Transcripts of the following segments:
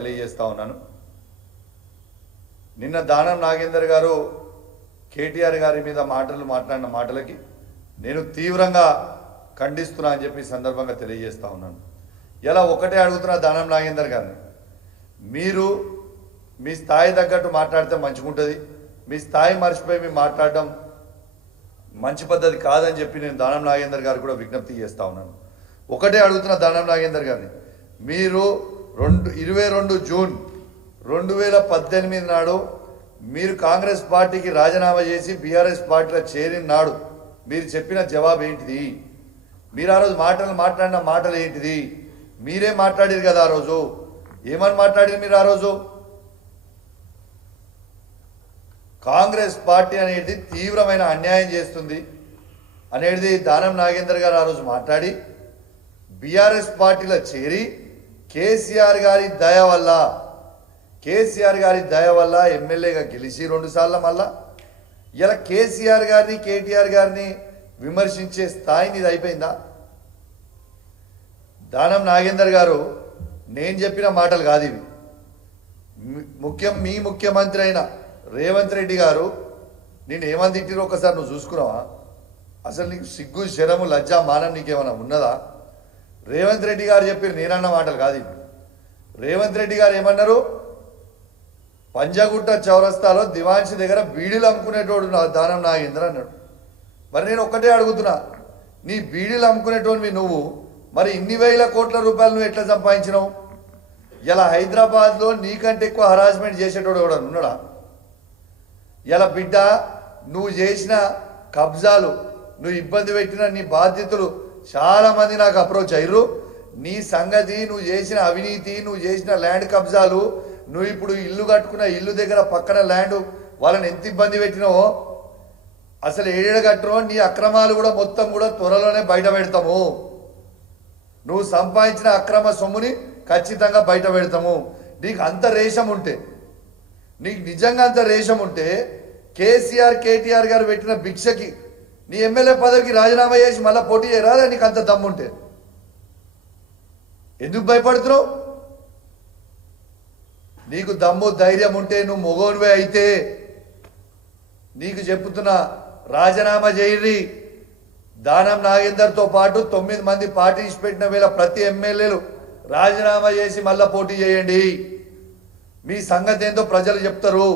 తెలియజేస్తా ఉన్నాను. నిన్న దానం నాగేందర్ గారు కేటీఆర్ గారి మీద మాట్లాడిన మాటలకి నేను తీవ్రంగా ఖండిస్తున్నా అని చెప్పి సందర్భంగా తెలియజేస్తా ఉన్నాను. ఇలా ఒకటే అడుగుతున్నా దానం నాగేందర్ గారిని, మీరు మీ స్థాయి తగ్గట్టు మాట్లాడితే మంచిగుంటుంది, మీ స్థాయి మర్చిపోయి మీరు మాట్లాడడం మంచి పద్ధతి కాదని చెప్పి నేను దానం నాగేందర్ గారు కూడా విజ్ఞప్తి చేస్తా ఉన్నాను. ఒకటే అడుగుతున్న దానం నాగేందర్ గారిని, మీరు 22 జూన్ 2018 నాడు మీరు కాంగ్రెస్ పార్టీకి రాజీనామా చేసి బీఆర్ఎస్ పార్టీలో చేరిన నాడు మీరు చెప్పిన జవాబు ఏంటిది? మీరు ఆ రోజు మాట్లాడిన మాటలు ఏంటిది? మీరే మాట్లాడారు కదా ఆ రోజు. ఏమని మాట్లాడారు మీరు ఆ రోజు? కాంగ్రెస్ పార్టీ అనేది తీవ్రమైన అన్యాయం చేస్తుంది అనేది దానం నాగేందర్ గారు ఆ రోజు మాట్లాడి బీఆర్ఎస్ పార్టీలో చేరి కేసీఆర్ గారి దయ వల్ల ఎమ్మెల్యేగా గెలిచి 2 సార్లు మళ్ళా ఇలా కేసీఆర్ గారిని కేటీఆర్ గారిని విమర్శించే స్థాయిని ఇది అయిపోయిందా? దానం నాగేందర్ గారు నేను చెప్పిన మాటలు కాదు ఇవి. మీ ముఖ్యమంత్రి అయిన రేవంత్ రెడ్డి గారు నేను ఏమని తిట్టిరో ఒకసారి నువ్వు చూసుకున్నావా? అసలు నీకు సిగ్గు శరము లజ్జా మానం నీకేమైనా ఉన్నదా? రేవంత్ రెడ్డి గారు చెప్పారు, నేనన్న మాటలు కాదు ఇవి. రేవంత్ రెడ్డి గారు ఏమన్నారు? పంజాగుట్ట చౌరస్తాలో దివాన్షి దగ్గర బీడీలు అమ్ముకునేటోడు దానం నాగేంద్ర అన్నాడు. మరి నేను ఒక్కటే అడుగుతున్నా, నీ బీడీలు అమ్ముకునేటోడివి నువ్వు, మరి ఇన్ని వేల కోట్ల రూపాయలు నువ్వు ఎట్లా సంపాదించినావు? ఇలా హైదరాబాద్లో నీకంటే ఎక్కువ హరాస్మెంట్ చేసేటోడు కూడా ఉన్నాడా? ఇలా బిడ్డ నువ్వు చేసిన కబ్జాలు, నువ్వు ఇబ్బంది పెట్టిన నీ బాధ్యతలు చాలామంది నాకు అప్రోచ్ అయ్యారు. నీ సంగతి, నువ్వు చేసిన అవినీతి, నువ్వు చేసిన ల్యాండ్ కబ్జాలు, నువ్వు ఇప్పుడు ఇల్లు కట్టుకున్న ఇల్లు దగ్గర పక్కన ల్యాండ్ వాళ్ళని ఎంత ఇబ్బంది పెట్టినావో, అసలు ఏడ కట్టినో నీ అక్రమాలు కూడా మొత్తం కూడా త్వరలోనే బయట పెడతాము. నువ్వు సంపాదించిన అక్రమ సొమ్ముని ఖచ్చితంగా బయట పెడతాము. నీకు అంత రేషం ఉంటే, నీకు నిజంగా అంత రేషం ఉంటే కేసీఆర్ కేటీఆర్ గారు పెట్టిన భిక్షకి నీ ఎమ్మెల్యే పదవికి రాజీనామా చేసి మళ్ళీ పోటీ చేయరాదా? నీకు అంత దమ్ముంటే ఎందుకు భయపడుతున్నావు? నీకు దమ్ము ధైర్యం ఉంటే, నువ్వు మొగోనివే అయితే నీకు చెప్తున్నా, రాజీనామా చేయరి. దానం నాగేందర్తో పాటు 9 మంది పార్టీస్ పెట్టిన వేళ ప్రతి ఎమ్మెల్యేలు రాజీనామా చేసి మళ్ళా పోటీ చేయండి. మీ సంగతి ఏంటో ప్రజలు చెప్తారు.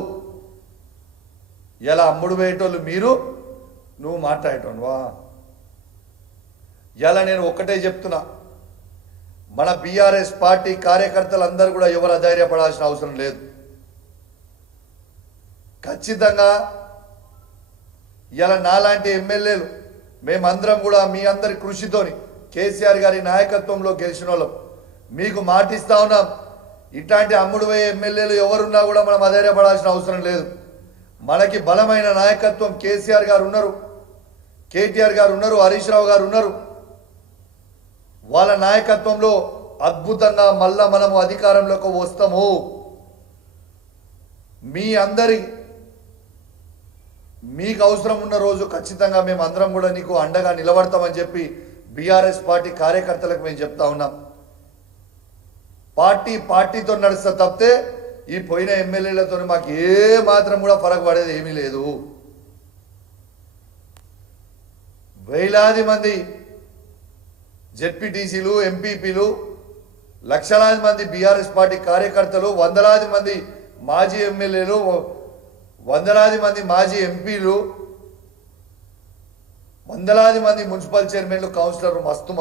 ఇలా అమ్ముడు వేయటోళ్ళు మీరు, నువ్వు మాట్లాడేటోనువా? ఇలా నేను ఒక్కటే చెప్తున్నా, మన బీఆర్ఎస్ పార్టీ కార్యకర్తలందరూ కూడా ఎవరు అధైర్యపడాల్సిన అవసరం లేదు. ఖచ్చితంగా ఇలా నాలాంటి ఎమ్మెల్యేలు మేమందరం కూడా మీ అందరి కృషితోని కేసీఆర్ గారి నాయకత్వంలో గెలిచిన వాళ్ళం. మీకు మాటిస్తా ఉన్నాం, ఇట్లాంటి అమ్ముడు పోయే ఎమ్మెల్యేలు ఎవరున్నా కూడా మనం అధైర్యపడాల్సిన అవసరం లేదు. మనకి బలమైన నాయకత్వం కేసీఆర్ గారు ఉన్నారు, కేటీఆర్ గారు ఉన్నారు, హరీష్ రావు గారు ఉన్నారు. వాళ్ళ నాయకత్వంలో అద్భుతంగా మళ్ళా మనము అధికారంలోకి వస్తాము. మీ అందరి మీకు అవసరం ఉన్న రోజు ఖచ్చితంగా మేము అందరం కూడా నీకు అండగా నిలబడతామని చెప్పి బీఆర్ఎస్ పార్టీ కార్యకర్తలకు మేము చెప్తా ఉన్నాం. పార్టీతో నడుస్తా తప్పితే ఈ పోయిన ఎమ్మెల్యేలతో మాకు ఏ మాత్రం కూడా ఫరక్ పడేది ఏమీ లేదు. వేలాది మంది జెడ్పీటీసీలు, ఎంపీపీలు, లక్షలాది మంది బీఆర్ఎస్ పార్టీ కార్యకర్తలు, వందలాది మంది మాజీ ఎమ్మెల్యేలు, వందలాది మంది మాజీ ఎంపీలు, వందలాది మంది మున్సిపల్ చైర్మన్లు, కౌన్సిలర్లు మస్తు